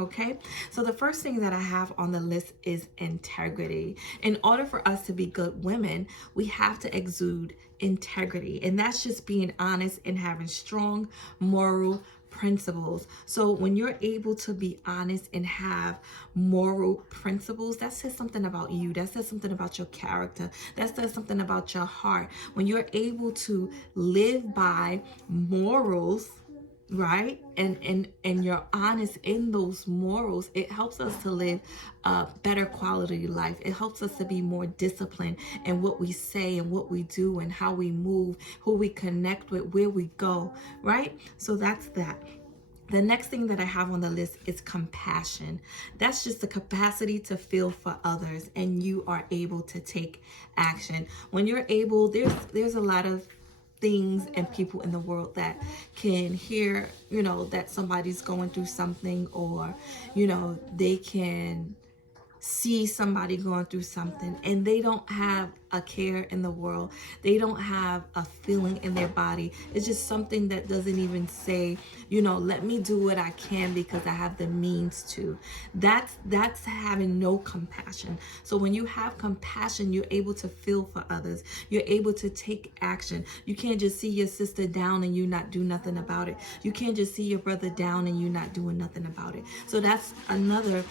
Okay, so the first thing that I have on the list is integrity. In order for us to be good women, we have to exude integrity, and that's just being honest and having strong moral principles. So when you're able to be honest and have moral principles, that says something about you. That says something about your character. That says something about your heart. When you're able to live by morals, right, and you're honest in those morals, it helps us to live a better quality life. It helps us to be more disciplined in what we say and what we do and how we move, who we connect with, where we go, right? So that's that. The next thing that I have on the list is compassion. That's just the capacity to feel for others, and you are able to take action. When you're able, there's a lot of things and people in the world that can hear, that somebody's going through something, or, they can see somebody going through something and they don't have a care in the world. They don't have a feeling in their body. It's just something that doesn't even say, let me do what I can because I have the means to. That's having no compassion. So when you have compassion, you're able to feel for others. You're able to take action. You can't just see your sister down and you not do nothing about it. You can't just see your brother down and you not doing nothing about it. So that's another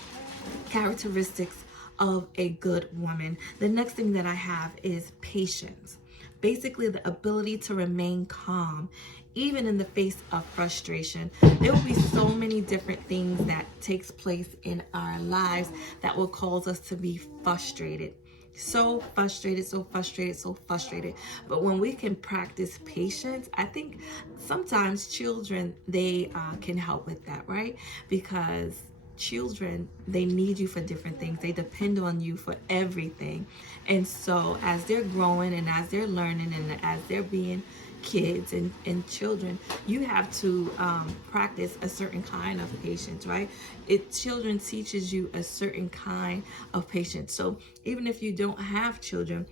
characteristics of a good woman. The next thing that I have is patience. Basically, the ability to remain calm even in the face of frustration. There will be so many different things that takes place in our lives that will cause us to be frustrated. So frustrated, so frustrated, so frustrated. But when we can practice patience, I think sometimes children, they can help with that, right? Because children, they need you for different things. They depend on you for everything. And so as they're growing and as they're learning and as they're being kids and children, you have to practice a certain kind of patience, right? Children teaches you a certain kind of patience. So even if you don't have children,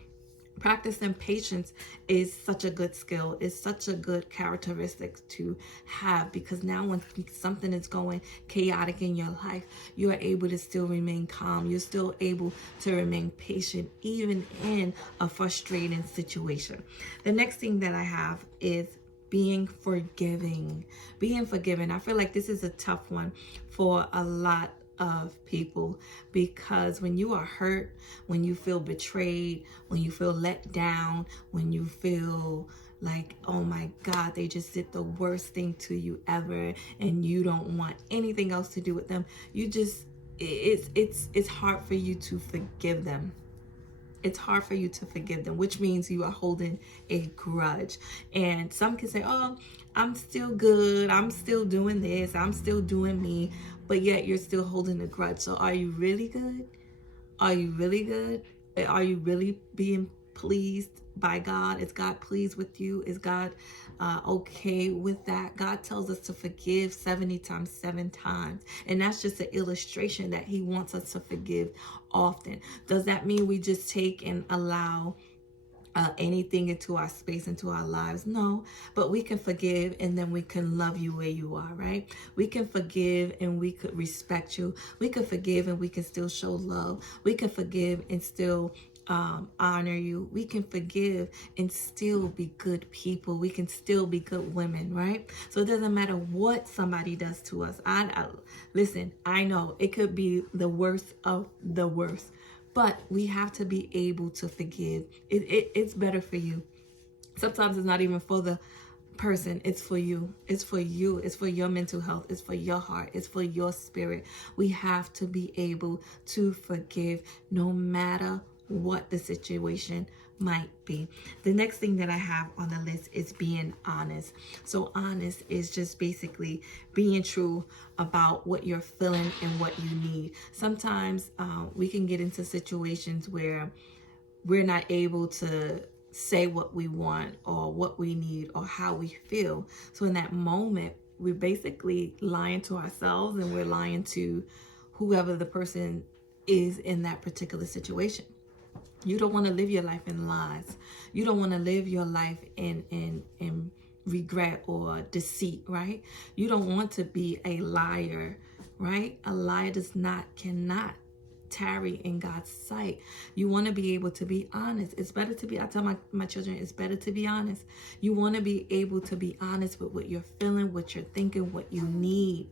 practicing patience is such a good skill. It's such a good characteristic to have, because now when something is going chaotic in your life, you are able to still remain calm. You're still able to remain patient even in a frustrating situation. The next thing that I have is being forgiving. Being forgiving. I feel like this is a tough one for a lot of people, because when you are hurt, when you feel betrayed, when you feel let down, when you feel like, oh my God, they just did the worst thing to you ever and you don't want anything else to do with them, it's hard for you to forgive them. It's hard for you to forgive them, which means you are holding a grudge. And some can say, oh, I'm still good. I'm still doing this. I'm still doing me. But yet you're still holding a grudge. So are you really good? Are you really good? Are you really being pleased by God? Is God pleased with you? Is God okay with that? God tells us to forgive 70 times, 7 times. And that's just an illustration that he wants us to forgive often. Does that mean we just take and allow anything into our space, into our lives? No, but we can forgive and then we can love you where you are, right? We can forgive and we could respect you. We can forgive and we can still show love. We can forgive and still honor you. We can forgive and still be good people. We can still be good women, right? So it doesn't matter what somebody does to us. Listen, I know it could be the worst of the worst, but we have to be able to forgive. It's better for you. Sometimes it's not even for the person, it's for you. It's for you. It's for your mental health. It's for your heart. It's for your spirit. We have to be able to forgive no matter what the situation might be. The next thing that I have on the list is being honest. So honest is just basically being true about what you're feeling and what you need. Sometimes we can get into situations where we're not able to say what we want or what we need or how we feel. So in that moment, we're basically lying to ourselves and we're lying to whoever the person is in that particular situation. You don't want to live your life in lies. You don't want to live your life in regret or deceit, right? You don't want to be a liar right? A lie cannot tarry in God's sight. You want to be able to be honest. It's better to be, I tell my children, it's better to be honest. You want to be able to be honest with what you're feeling, what you're thinking, what you need.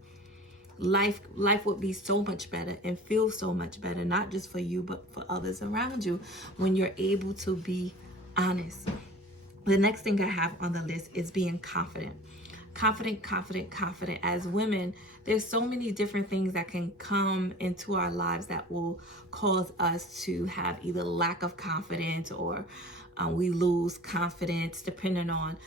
Life would be so much better and feel so much better, not just for you, but for others around you, when you're able to be honest. The next thing I have on the list is being confident. Confident. As women, there's so many different things that can come into our lives that will cause us to have either lack of confidence or we lose confidence, depending on,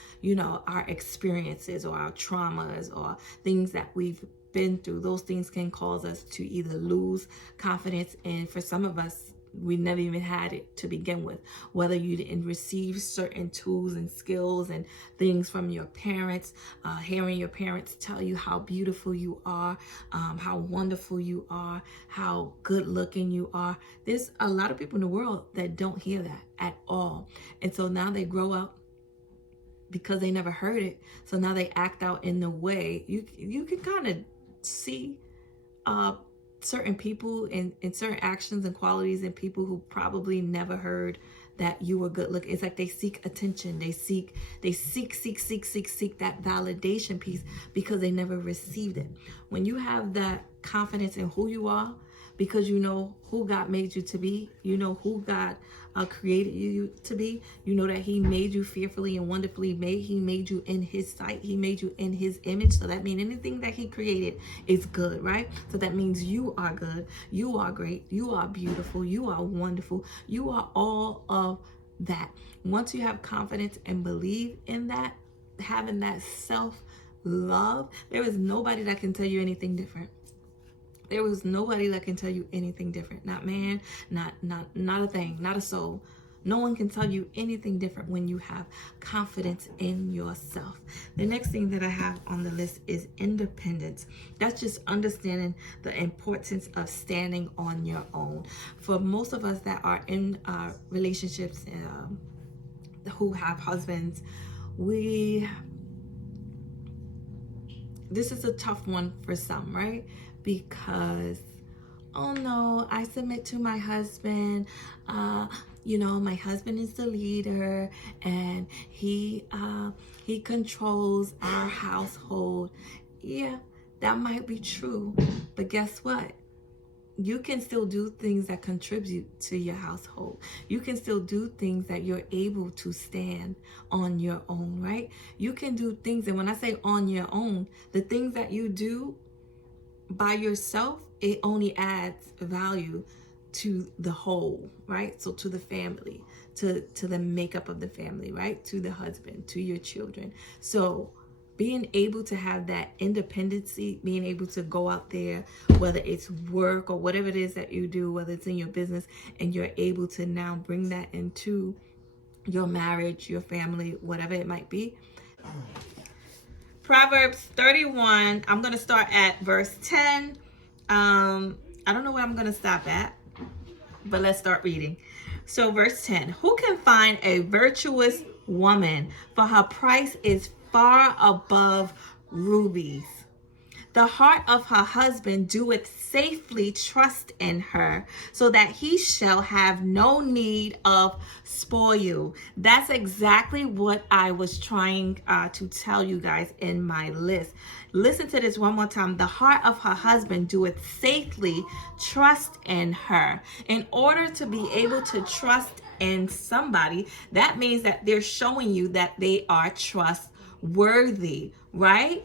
our experiences or our traumas or things that we've been through. Those things can cause us to either lose confidence, and for some of us, we never even had it to begin with. Whether you didn't receive certain tools and skills and things from your parents, hearing your parents tell you how beautiful you are, how wonderful you are, how good looking you are. There's a lot of people in the world that don't hear that at all. And so now they grow up because they never heard it. So now they act out in the way. You can kind of see certain people and certain actions and qualities in people who probably never heard that you were good looking. It's like they seek attention. They seek that validation piece because they never received it. When you have that confidence in who you are, because you know who God made you to be, you know who God created you to be, you know that He made you fearfully and wonderfully made. He made you in His sight. He made you in His image. So that means anything that He created is good, right? So that means you are good, you are great, you are beautiful, you are wonderful, you are all of that. Once you have confidence and believe in that, having that self-love, there is nobody that can tell you anything different. There was nobody that can tell you anything different. Not man, not a thing, not a soul. No one can tell you anything different when you have confidence in yourself. The next thing that I have on the list is independence. That's just understanding the importance of standing on your own. For most of us that are in relationships who have husbands, this is a tough one for some, right? Because, oh no, I submit to my husband. My husband is the leader, and he controls our household. Yeah, that might be true, but guess what? You can still do things that contribute to your household. You can still do things that you're able to stand on your own, right? You can do things, and when I say on your own, the things that you do by yourself, it only adds value to the whole, right? So to the family, to the makeup of the family, right? To the husband, to your children. So being able to have that independency, being able to go out there, whether it's work or whatever it is that you do, whether it's in your business, and you're able to now bring that into your marriage, your family, whatever it might be. Proverbs 31, I'm going to start at verse 10. I don't know where I'm going to stop at, but let's start reading. So verse 10, who can find a virtuous woman? For her price is far above rubies. The heart of her husband doeth safely trust in her, so that he shall have no need of spoil. That's exactly what I was trying to tell you guys in my list. Listen to this one more time. The heart of her husband doeth safely trust in her. In order to be able to trust in somebody, that means that they're showing you that they are trustworthy, right?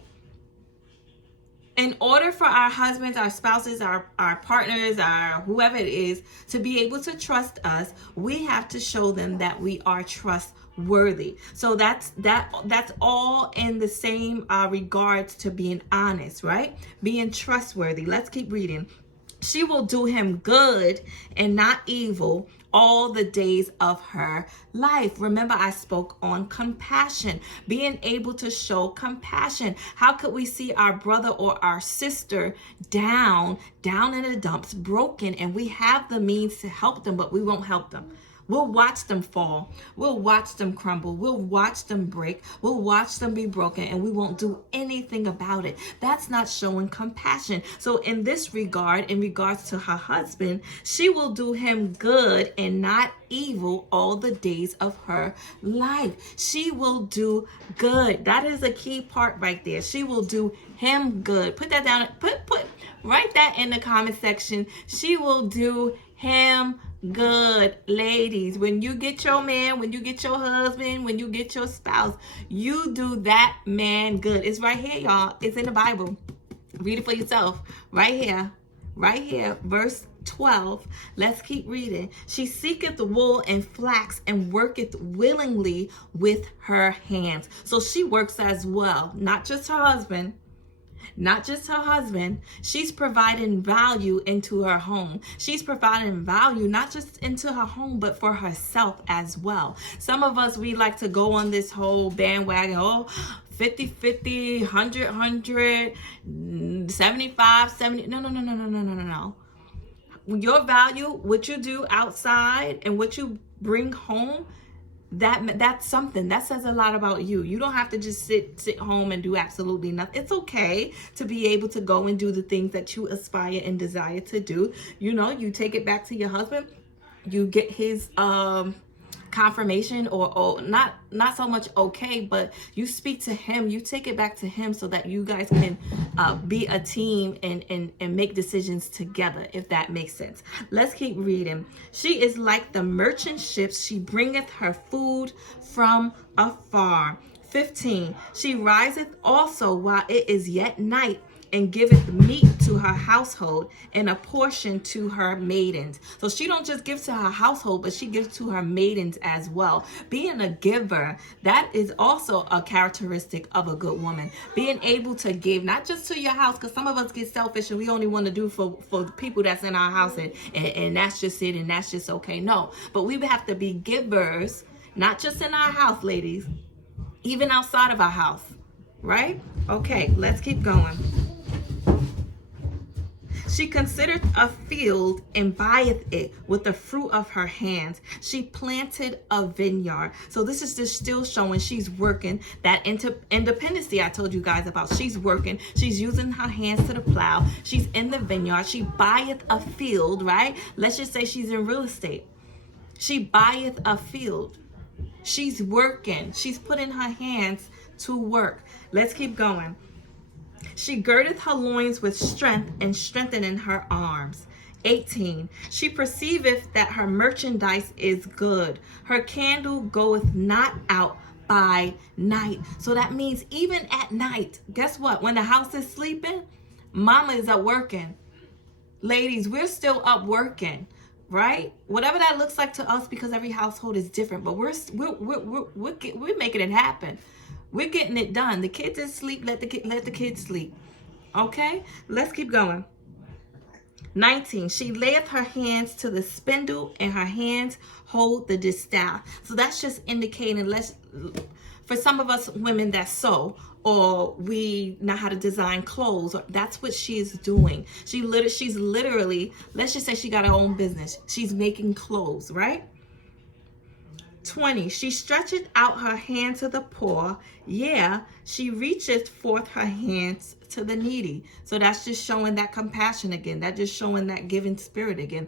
In order for our husbands, our spouses, our partners, our whoever it is, to be able to trust us, we have to show them that we are trustworthy. So that's all in the same regards to being honest, right? Being trustworthy. Let's keep reading. She will do him good and not evil all the days of her life. Remember, I spoke on compassion, being able to show compassion. How could we see our brother or our sister down in the dumps, broken, and we have the means to help them, but we won't help them? We'll watch them fall. We'll watch them crumble. We'll watch them break. We'll watch them be broken, and we won't do anything about it. That's not showing compassion. So in this regard, in regards to her husband, she will do him good and not evil all the days of her life. She will do good. That is a key part right there. She will do him good. Put that down. Write that in the comment section. She will do him good. Ladies, when you get your man, when you get your husband, when you get your spouse, you do that man good. It's right here, y'all. It's in the Bible. Read it for yourself. Right here, verse 12. Let's keep reading. She seeketh wool and flax and worketh willingly with her hands. So she works as well, not just her husband. She's providing value into her home. She's providing value not just into her home, but for herself as well. Some of us, we like to go on this whole bandwagon, 50-50, 100-100, 75-70. No. Your value, what you do outside and what you bring home, that's something that says a lot about you. You don't have to just sit home and do absolutely nothing. It's okay to be able to go and do the things that you aspire and desire to do. You take it back to your husband, you get his confirmation, or not so much okay, but you speak to him, you take it back to him, so that you guys can be a team and make decisions together, if that makes sense. Let's keep reading. She is like the merchant ships, she bringeth her food from afar. 15. She riseth also while it is yet night, and giveth meat to her household and a portion to her maidens. So she don't just give to her household, but she gives to her maidens as well. Being a giver, that is also a characteristic of a good woman. Being able to give, not just to your house, because some of us get selfish and we only want to do for the people that's in our house, and that's just it, and that's just okay. No, but we have to be givers, not just in our house, ladies, even outside of our house, right? Okay, let's keep going. She considereth a field and buyeth it with the fruit of her hands. She planted a vineyard. So this is just still showing she's working. That independency I told you guys about. She's working. She's using her hands to the plow. She's in the vineyard. She buyeth a field, right? Let's just say she's in real estate. She buyeth a field. She's working. She's putting her hands to work. Let's keep going. She girdeth her loins with strength and strengthening her arms. 18. She perceiveth that her merchandise is good. Her candle goeth not out by night. So that means even at night, guess what? When the house is sleeping, mama is up working. Ladies, we're still up working, right? Whatever that looks like to us, because every household is different, but we're making it happen. We're getting it done. The kids is asleep. Let the kids sleep. Okay? Let's keep going. 19. She layeth her hands to the spindle, and her hands hold the distaff. So that's just indicating, for some of us women that sew, or we know how to design clothes, that's what she's doing. She's literally, let's just say she got her own business. She's making clothes, right? 20. She stretcheth out her hand to the poor. Yeah, she reacheth forth her hands to the needy. So that's just showing that compassion again. That's just showing that giving spirit again.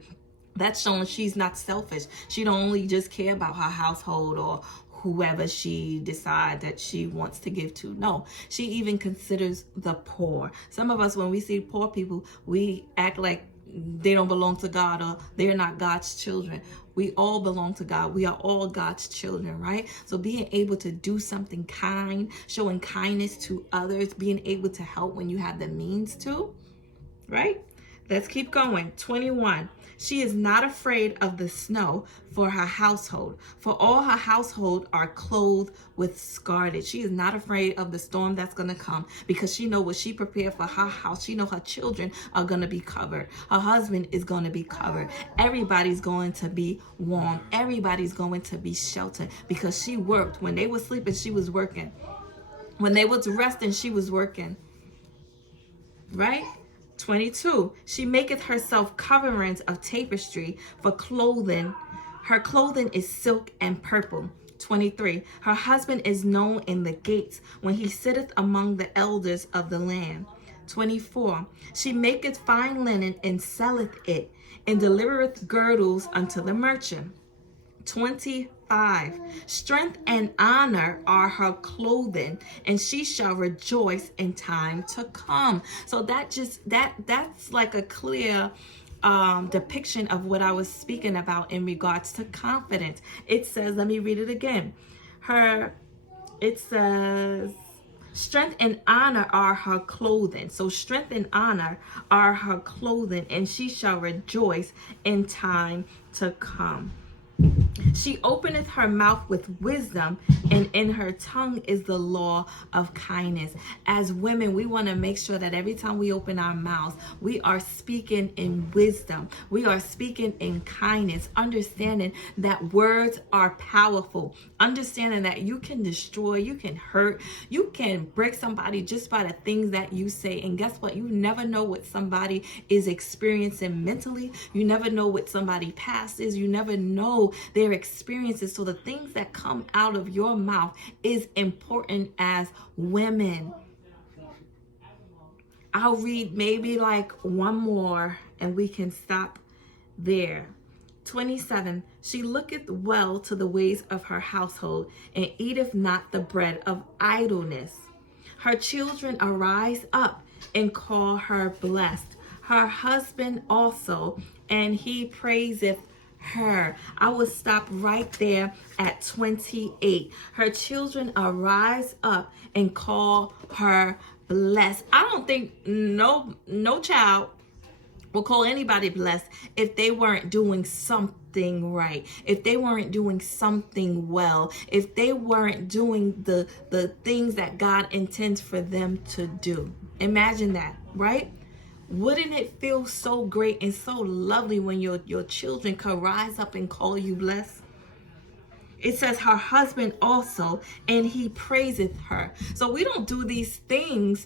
That's showing she's not selfish. She don't only just care about her household or whoever she decides that she wants to give to. No, she even considers the poor. Some of us, when we see poor people, we act like they don't belong to God, or they're not God's children. We all belong to God. We are all God's children, right? So being able to do something kind, showing kindness to others, being able to help when you have the means to, right? Let's keep going. 21. She is not afraid of the snow for her household, for all her household are clothed with scarlet. She is not afraid of the storm that's going to come, because she know what she prepared for her house. She know her children are going to be covered. Her husband is going to be covered. Everybody's going to be warm. Everybody's going to be sheltered, because she worked. When they were sleeping, she was working. When they was resting, she was working. Right? 22. She maketh herself coverings of tapestry for clothing Her clothing is silk and purple. 23. Her husband is known in the gates when he sitteth among the elders of the land. 24. She maketh fine linen and selleth it, and delivereth girdles unto the merchant. 25. Strength and honor are her clothing, and she shall rejoice in time to come. So that's like a clear depiction of what I was speaking about in regards to confidence. It says, let me read it again. It says, strength and honor are her clothing. So strength and honor are her clothing, and she shall rejoice in time to come. She openeth her mouth with wisdom, and in her tongue is the law of kindness. As women, we want to make sure that every time we open our mouths, we are speaking in wisdom. We are speaking in kindness, understanding that words are powerful, understanding that you can destroy, you can hurt, you can break somebody just by the things that you say. And guess what? You never know what somebody is experiencing mentally. You never know what somebody's past is. You never know their experiences. So the things that come out of your mouth is important as women. I'll read maybe like one more and we can stop there. 27. She looketh well to the ways of her household, and eateth not the bread of idleness. Her children arise up and call her blessed. Her husband also, and he praiseth her. I will stop right there at 28. Her children arise up and call her blessed. I don't think no child will call anybody blessed if they weren't doing something right, if they weren't doing something well, if they weren't doing the things that God intends for them to do. Imagine that, right? Wouldn't it feel so great and so lovely when your children could rise up and call you blessed? It says her husband also, and he praiseth her. So we don't do these things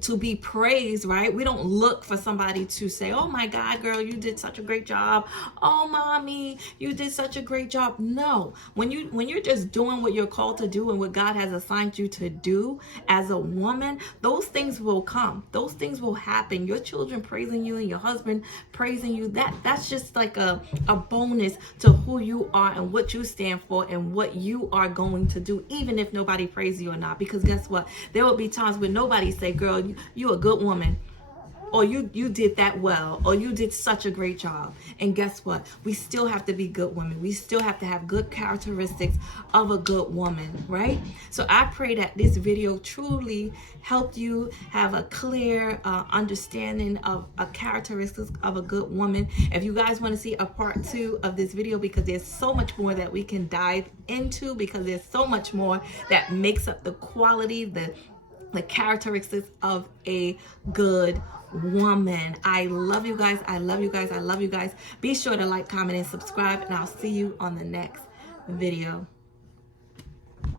to be praised, right? We don't look for somebody to say, oh my God, girl, you did such a great job. Oh, mommy, you did such a great job. No, when you're just doing what you're called to do and what God has assigned you to do as a woman, those things will come. Those things will happen. Your children praising you and your husband praising you, that's just like a bonus to who you are and what you stand for and what you are going to do, even if nobody praises you or not. Because guess what? There will be times when nobody say, girl, you a good woman, or you did that well, or you did such a great job. And guess what? We still have to be good women. We still have to have good characteristics of a good woman, right? So I pray that this video truly helped you have a clear understanding of a characteristics of a good woman. If you guys want to see a part 2 of this video, because there's so much more that we can dive into, because there's so much more that makes up the quality, the characteristics of a good woman. I love you guys. I love you guys. I love you guys. Be sure to like, comment, and subscribe, and I'll see you on the next video.